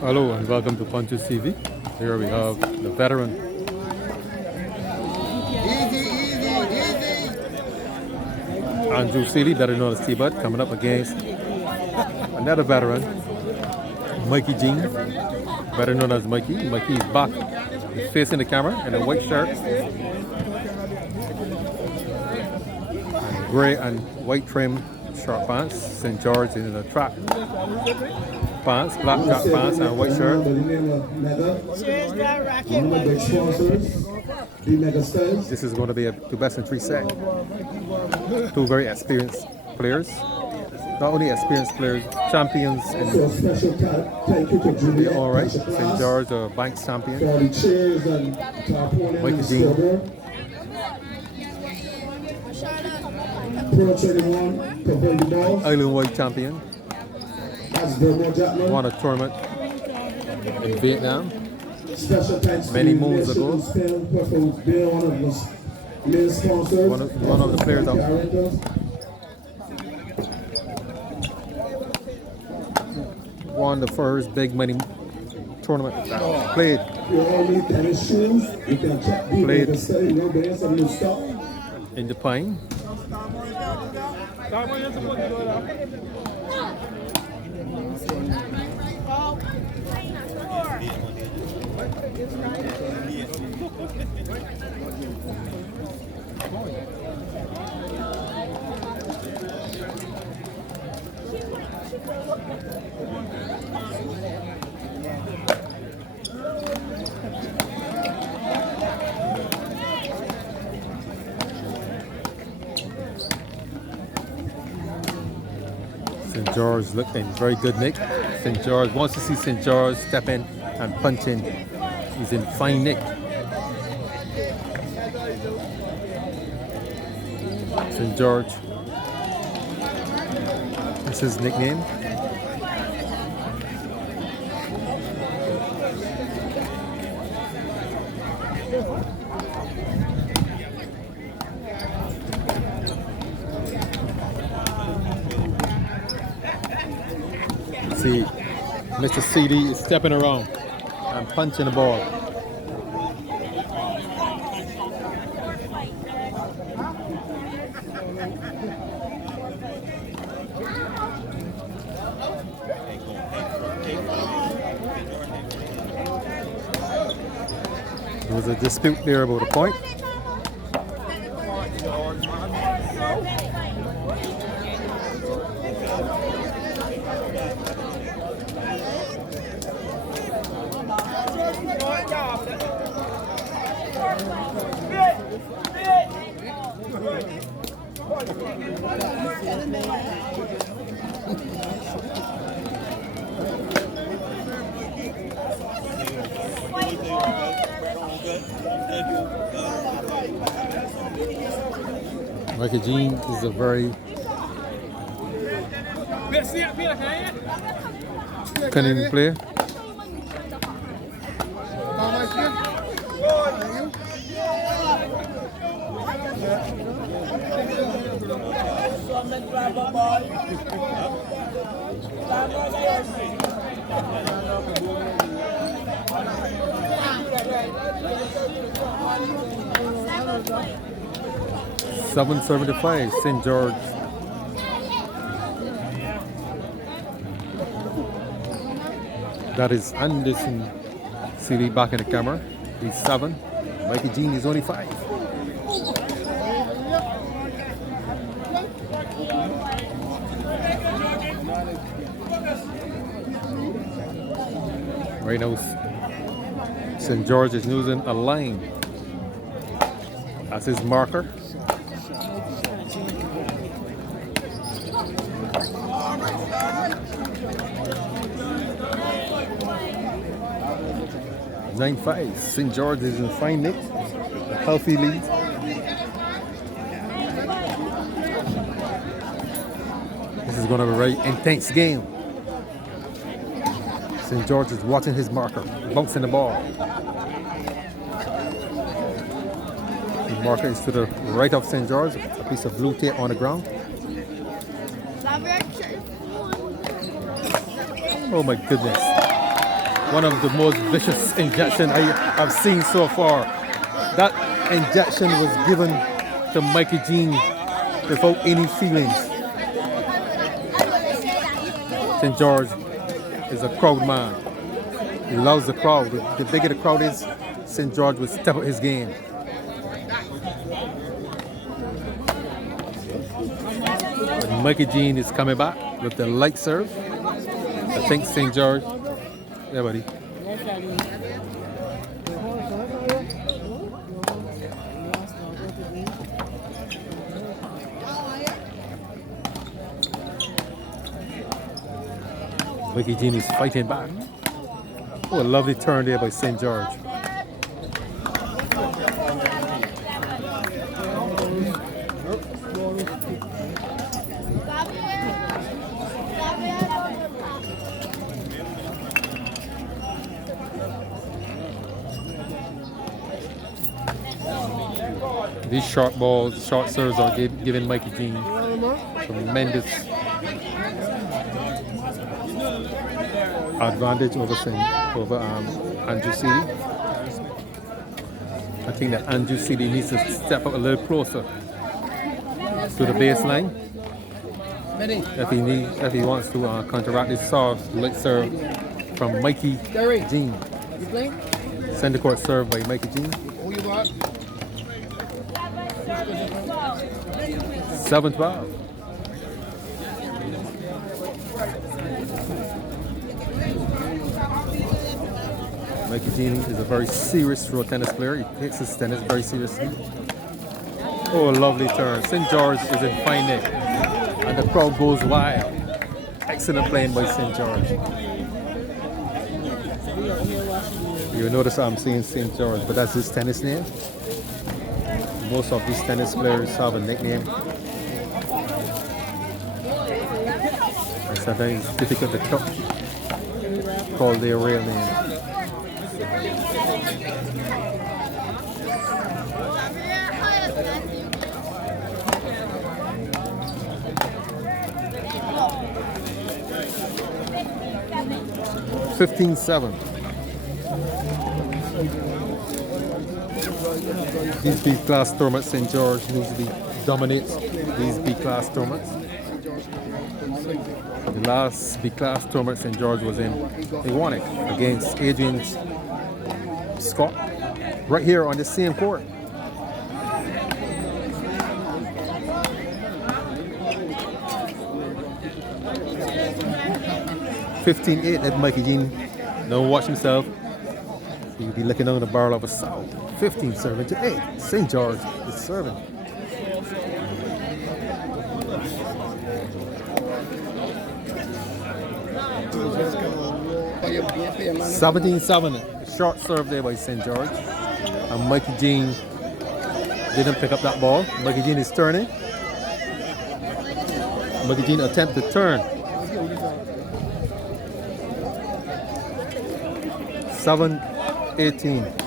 Hello and welcome to Punches TV. Here we have the veteran Andrew Seeley, better known as T-Bud, coming up against another veteran, Mikey Jeane, better known as Mikey. Mikey is back. He's facing the camera in a white shirt and grey and white trim short pants. St. George in the track pants, black track pants and white shirt. This is going to be a 2 best in 3 set. 2 very experienced players. Not only experienced players, champions in the all right. St. George, Banks champion. Mikey Jeane. Island White champion. Won a tournament in Vietnam many moons ago. One of the players out. Won the first big money tournament. Played in the Pine. St. George looked in very good nick. St. George wants to see St. George step in and punch in. He's in fine nick. St. George. That's his nickname. See, Mr. CD is stepping around and punching the ball. There was a dispute there about a point. Mikey Jeane is a very cunning player. $7.75, St. George. That is Anderson CD back in the camera. He's 7. Mikey Jeane is only 5. Right now, St. George is using a line as his marker. $9.5. St. George is in fine nick, a healthy lead. This is going to be a very intense game. St. George is watching his marker, bouncing the ball. The marker is to the right of St. George, a piece of blue tape on the ground. Oh my goodness. One of the most vicious injections I've seen so far. That injection was given to Mikey Jeane without any feelings. St. George is a crowd man. He loves the crowd. The bigger the crowd is, St. George will step up his game. But Mikey Jeane is coming back with the light serve. I think St. George. Yeah, buddy. Mikey Jeane is fighting back. Oh, a lovely turn there by St. George. These short balls, short serves are giving Mikey Jeane tremendous advantage over Andrew Seeley. I think that Andrew Seeley needs to step up a little closer to the baseline if he wants to counteract this soft light serve from Mikey Jeane. Center court serve by Mikey Jeane. 7-12. Mikey Jeane is a very serious throw tennis player. He takes his tennis very seriously. Oh, a lovely turn. St. George is in fine nick. And the crowd goes wild. Excellent playing by St. George. You notice I'm saying St. George, but that's his tennis name. Most of these tennis players have a nickname. And sometimes it's difficult to call their real name. $15-7. These Bclass tournaments, St. George usually dominates these Bclass tournaments. The last Bclass tournament St. George was in, they won it against Adrian Scott, right here on the same court. $15-8 at Mikey Jeane. Don't watch himself. He'll be looking on the barrel of a sow. 15-7-8. St. George is serving. 17-7. Short serve there by St. George. And Mikey Jeane didn't pick up that ball. Mikey Jeane is turning. Mikey Jeane attempt to turn. 7-18.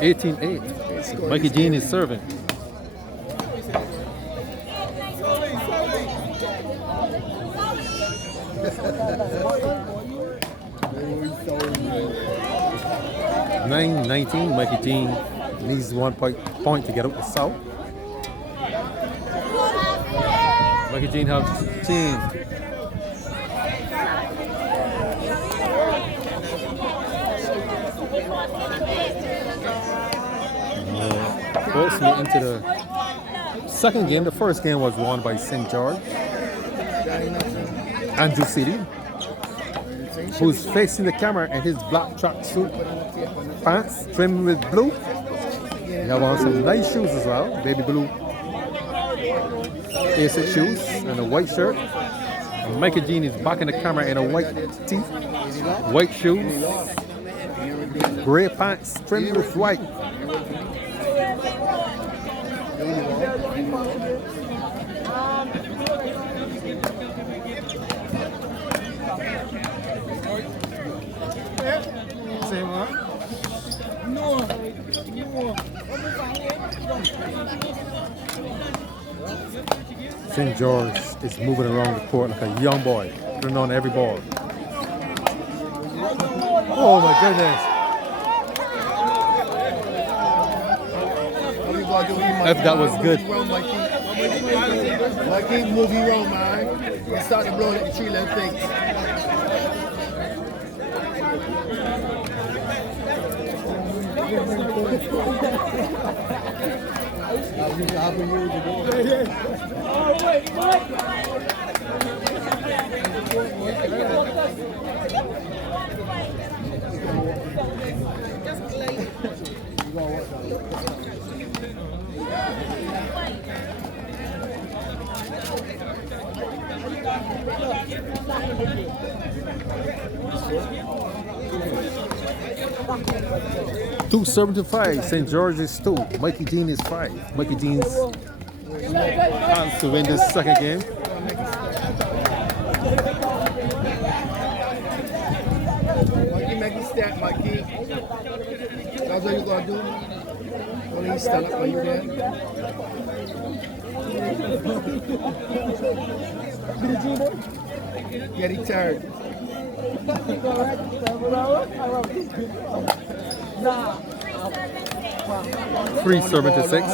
$18-8. Mikey Jeane is serving. $9-19. Mikey Jeane needs 1 point to get out the south. Mikey Jeane has changed. Bolts me into the second game. The first game was won by St. George. Andrew Seeley, who's facing the camera in his black tracksuit pants trimmed with blue. He have on some nice shoes as well, baby blue Asics shoes and a white shirt. And Mikey Jeane is back in the camera in a white tee, white shoes, gray pants trimmed with white. St. George is moving around the court like a young boy, putting on every ball. Oh my goodness. That was good. Mikey, move you around, man. You start to blow like the tree little things. Two 75. St. George is 2. Mikey Jeane is 5. Mikey Jeane's chance to win this second game. Mikey, make it step, Mikey. That's what you gotta do. Only you stand up when you there. Get it tired. 376.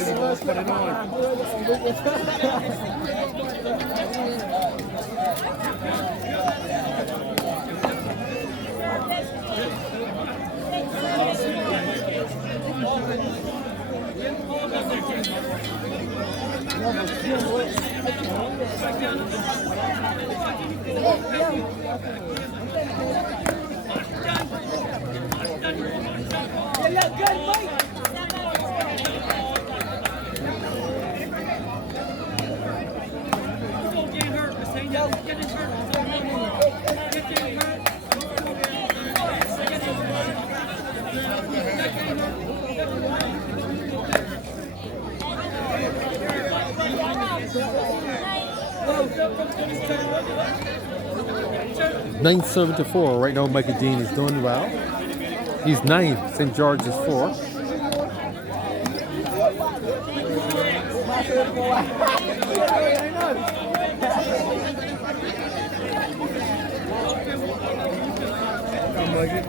974. Right now, Mikey Jeane is doing well. He's 9. St. George is 4. Come, Mikey.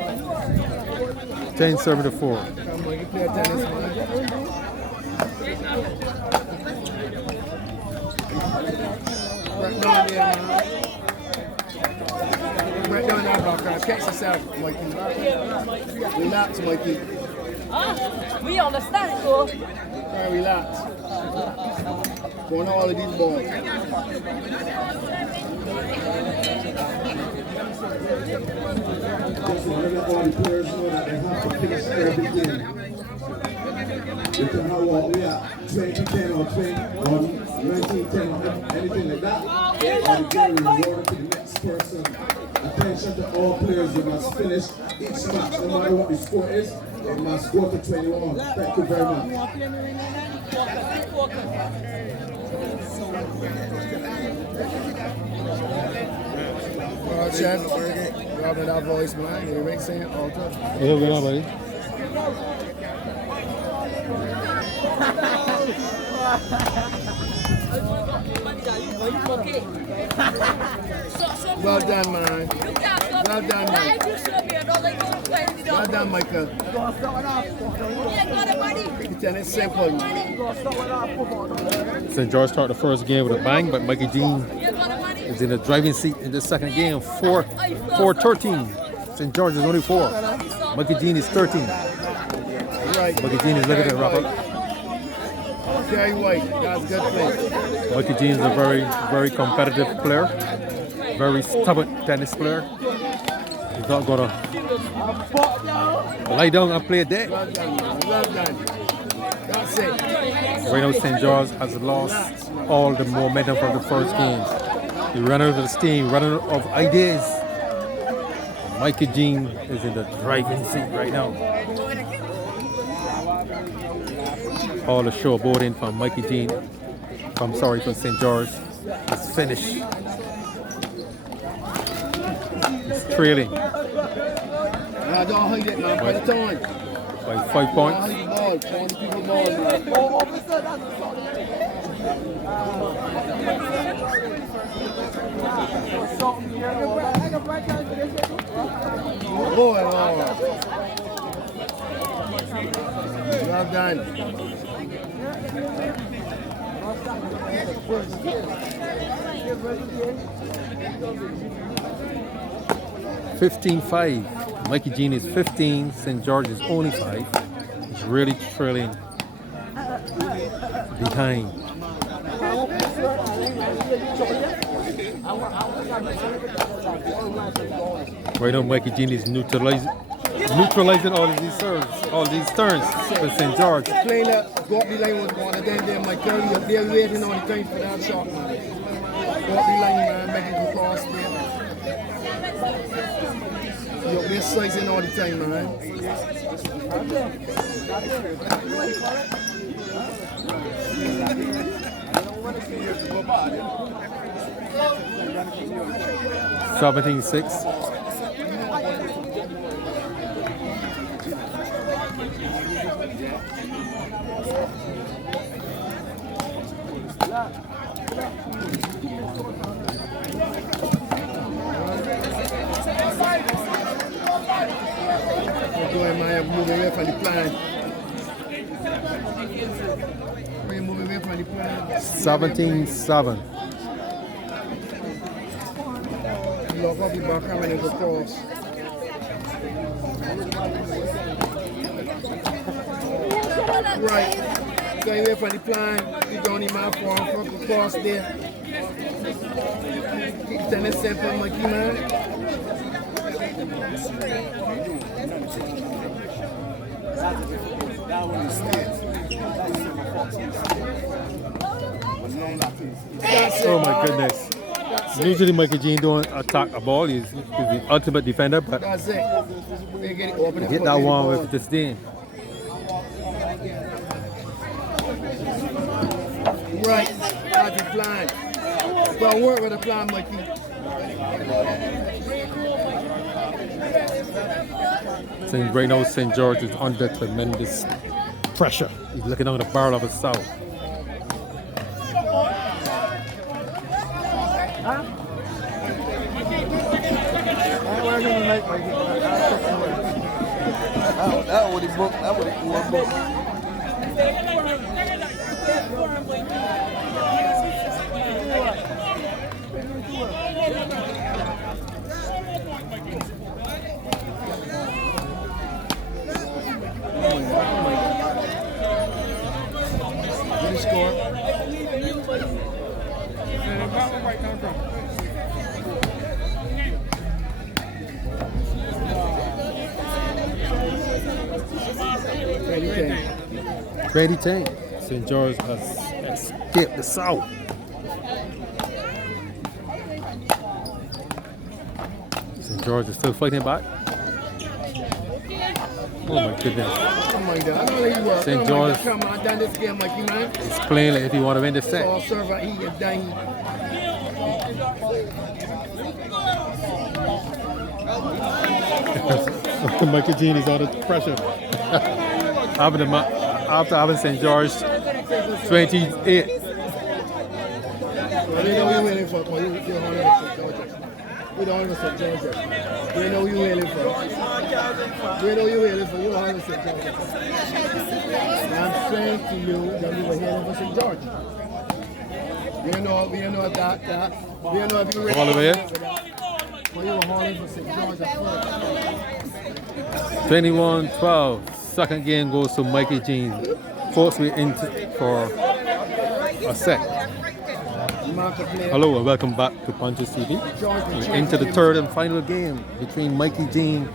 1074. Come, Mikey, play tennis, man. Right down there, man. Right down there, Bclass. Catch yourself, Mikey. Relax, Mikey. We understand, bro. Relax. Going all of these balls. Just want to let all the players know that they have to finish everything. You can have what we are 2010 or 20 or 1910 or anything like that. And again, reward to the next person. Attention to all players, you must finish each match, no matter what the score is, it must go to 21. Thank you very much. Chef, grab that voice, man. You make saying all the time. Yeah, good on, buddy. Well done, man. Well done, man. Well done, Michael. It's simple, man. St. George started the first game with a bang, but Mikey Jeane is in the driving seat in the second game. 4-13. St. George is only 4. Mikey Jeane is 13. Right. Mikey Jeane is looking at the wrapper. Gary White, that's good play. Mikey Jeane is a very, very competitive player. Very stubborn tennis player. He's not gonna lie down and play dead. Well done, man. Well done. That's it. Right now, St. George has lost all the momentum from the first game. He ran out of steam, running out of ideas. Mikey Jeane is in the driving seat right now. All the showboating from Mikey Jeane, from St. George, is finished. He's trailing Don't hide it, man. By the time. by 5 points. Hide the ball. Tony people ball, man. Boy, oh. Well done. 15-5. Mikey Jeane is 15. St. George is only 5. He's really trailing behind. Right now, Mikey Jeane is neutralizing all of these serves, all these turns for St. George. Playing that, go up the line with one, and then my girl, they're waiting on the time for that shot, man. Go up the line, man, make it go cross there. They're sizing all the time, man. 17-6. Moving away from the plan. Moving away from the plan. 17-7. Lock off the back and go cross. Right. Going away from the plan. You down the map for the cross there. Keep telling simple, Mikey, man. Oh my goodness. Usually Mikey Jeane don't attack a ball. He's the ultimate defender, but That's it. They get it open. hit that one with disdain. Right. That's the plan. But work with the plan, Mikey. Since right now St. George is under tremendous pressure. He's looking on the barrel of a sow. That would he book. That would he book. What is score? Grady Tank. St. George has escaped the south. St. George is still fighting back. Oh my goodness. Oh my God. I know you were. St. George Come on, done this game, Mikey, man. is playing like if you want to win the set. All serve and eat and dine. Mikey Jeane is under pressure. After having St. George 28. Well, they know you're waiting for. You're 100% Georgia. You're 100% Georgia. They know you're waiting for. They know you're waiting for. You're 100% Georgia. I'm saying to you that we were here for St. George. We know that. We know if you're ready. All the way. But you were hauling for St. George at first. 21-12. Second game goes to Mikey Jeane. Force me into for a set. Hello and welcome back to Punches TV. We're into the third and final game between Mikey Jeane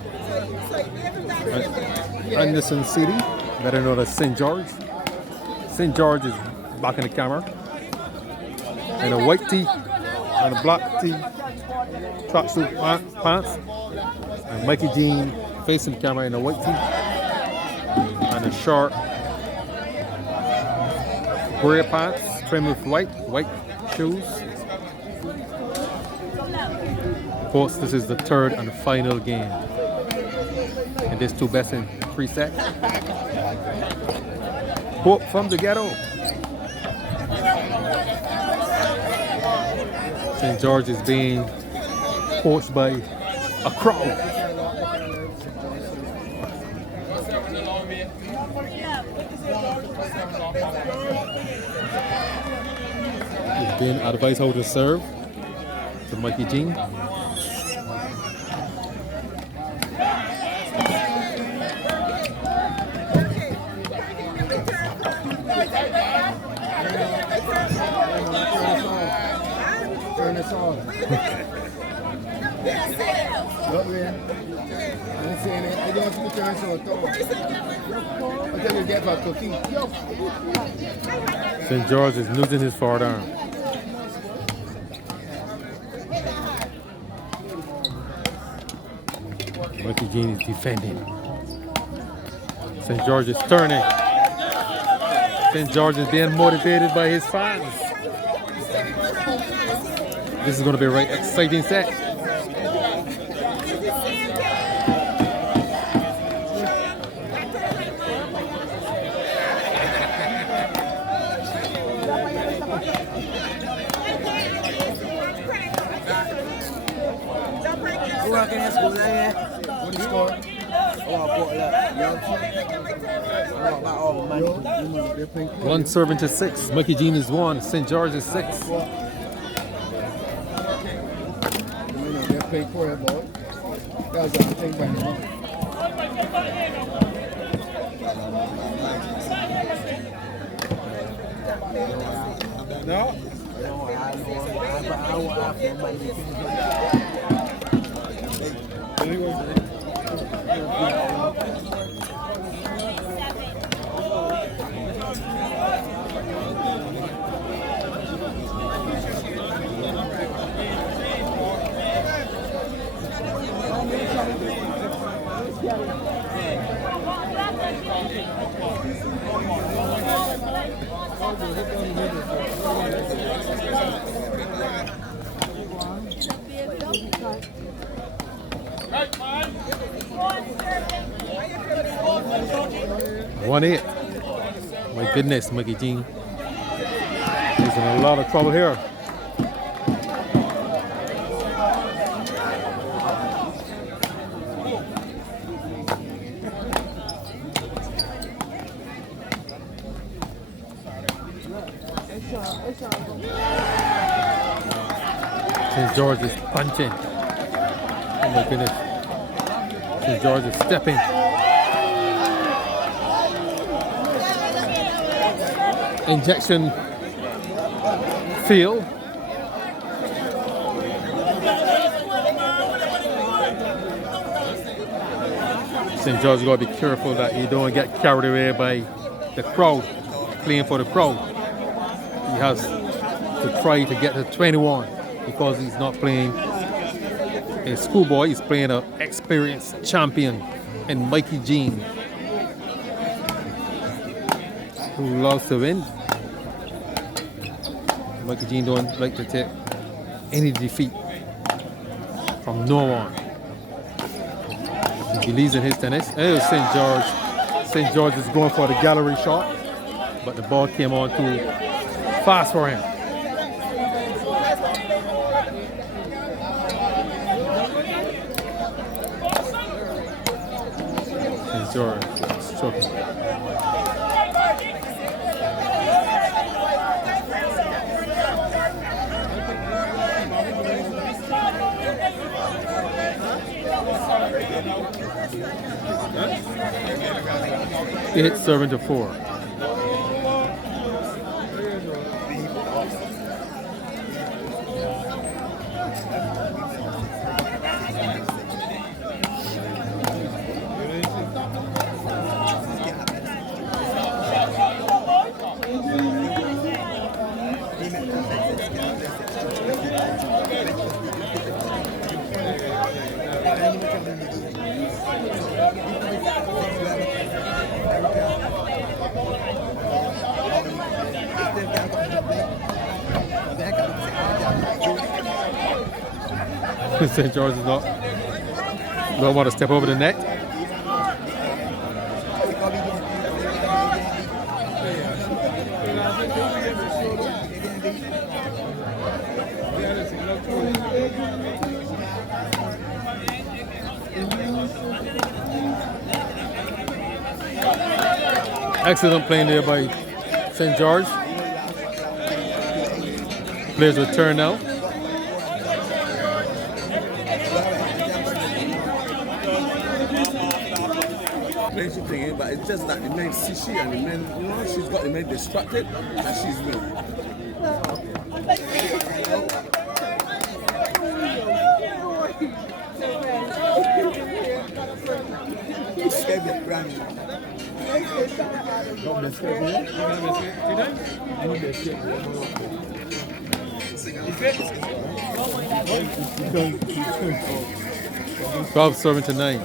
and Anderson City, better known as St. George. St. George is back in the camera in a white tee and a black tee, tracksuit pants, and Mikey Jeane facing the camera in a white tee and a short gray pants trimmed with white shoes. Of course, this is the third and final game. And there's two best in 3 sets. Hope from the ghetto. St. George is being coached by a crowd. He's being advised how to serve to Mikey Jeane. Turn this on. Look, man. I'm saying it. I don't want you to turn this on. Until you get back cooking. St. George is losing his forward arm. Mikey Jeane is defending. St. George is turning. St. George is being motivated by his fans. This is going to be a right exciting set. What is score? One serving to 6. Mikey Jeane is 1. St. George is 6. They're playing for it, boy. That's a thing by the No? One hit. My goodness, Mikey Jeane is in a lot of trouble here. St. George is punching. Oh my goodness. St. George is stepping. Injection field. St. George got to be careful that you don't get carried away by the crowd, playing for the crowd. He has to try to get to 21 because he's not playing a schoolboy, he's playing an experienced champion in Mikey Jeane, who loves to win. Mikey Jeane don't like to take any defeat from no one. He believes in his tennis. There's St. George. St. George is going for the gallery shot, but the ball came on too fast for him. St. George struggling. It's serving to 4. St. George is don't want to step over the net. Excellent playing there by St. George. Players return now. Playing thing, but it's just that the men see she and the men, you know, she's got the men distracted and she's weak. Twelve serving to 9.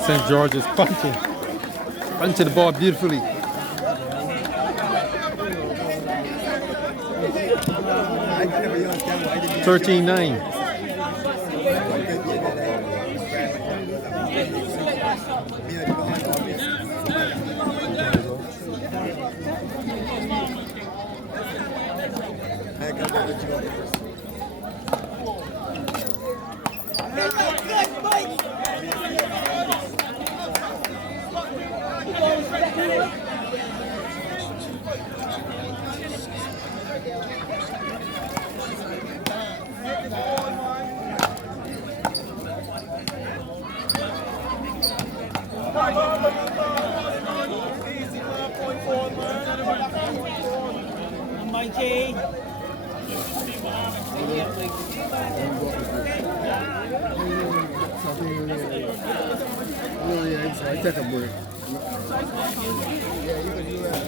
St. George is punching the ball beautifully. 13-9. Mikey. I take a break. Yeah, you can do that.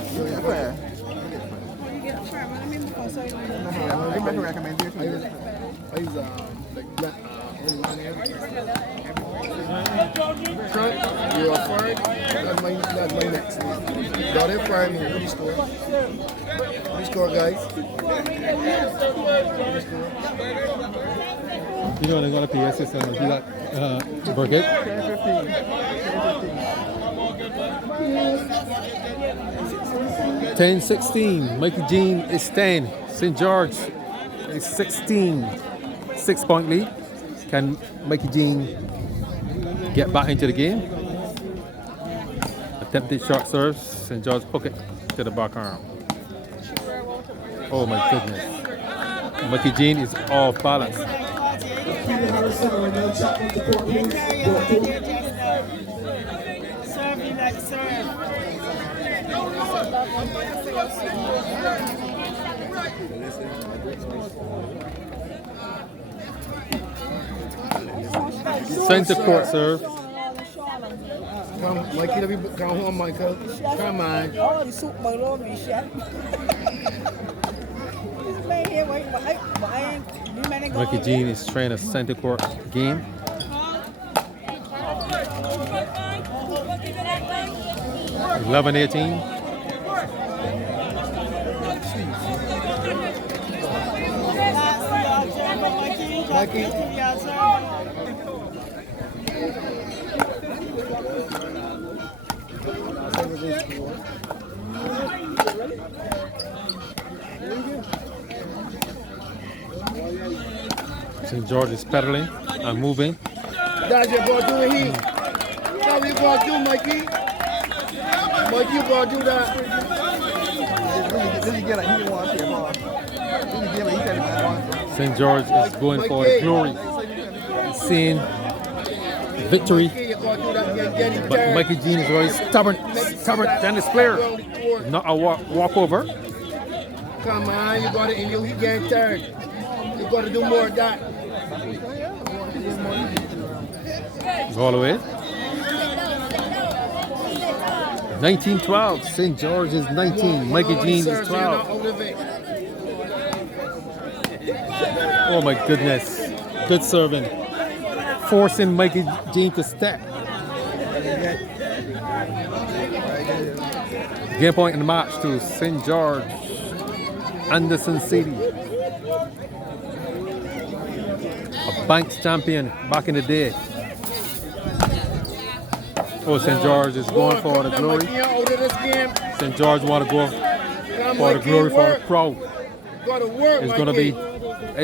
Where? You make a recommendation. I use like black Trump, you're a fire. That's my next name. Got it fire me. What do you score? What do you score, guys? You know they're gonna pay assist and he got Burkett. 10-16. Mikey Jeane is staying. St. George is 16. 6-point lead. Can Mikey Jeane get back into the game? Attempted short serves. St. George pocket to the back arm. Oh my goodness. Mikey Jeane is off balance. Serving like serve. Center court serve. Come, Mikey, let me come home, Michael. Come on. Oh, the soup below me, chef. Mikey Jeane is trying a center court game. Oh, 11-18. Mikey. St. George is pedaling and moving. That's your boy doing heat. That's what you gotta do, Mikey. Mikey, you gotta do that. St. George is going for glory. Seeing victory. But Mikey Jeane is very stubborn tennis player. Not a walkover. Come on, you got it in you. He getting tired. You got to do more of that. All the way. 19-12. St. George is 19. Mikey Jeane is 12. Oh my goodness. Good serving. Forcing Mikey Jeane to step. Game point in the match to St. George. Anderson City. A Banks champion back in the day. Oh, St. George is going for the glory. St. George want to go for the glory for the crowd. Gotta work, It's gonna be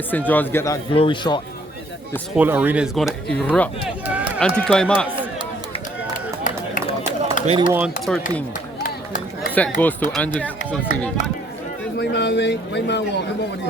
St. George get that glory shot. This whole arena is gonna erupt. Anticlimax. 21-13. Set goes to Andrew Seeley. This is my man, Lee. My man walking over the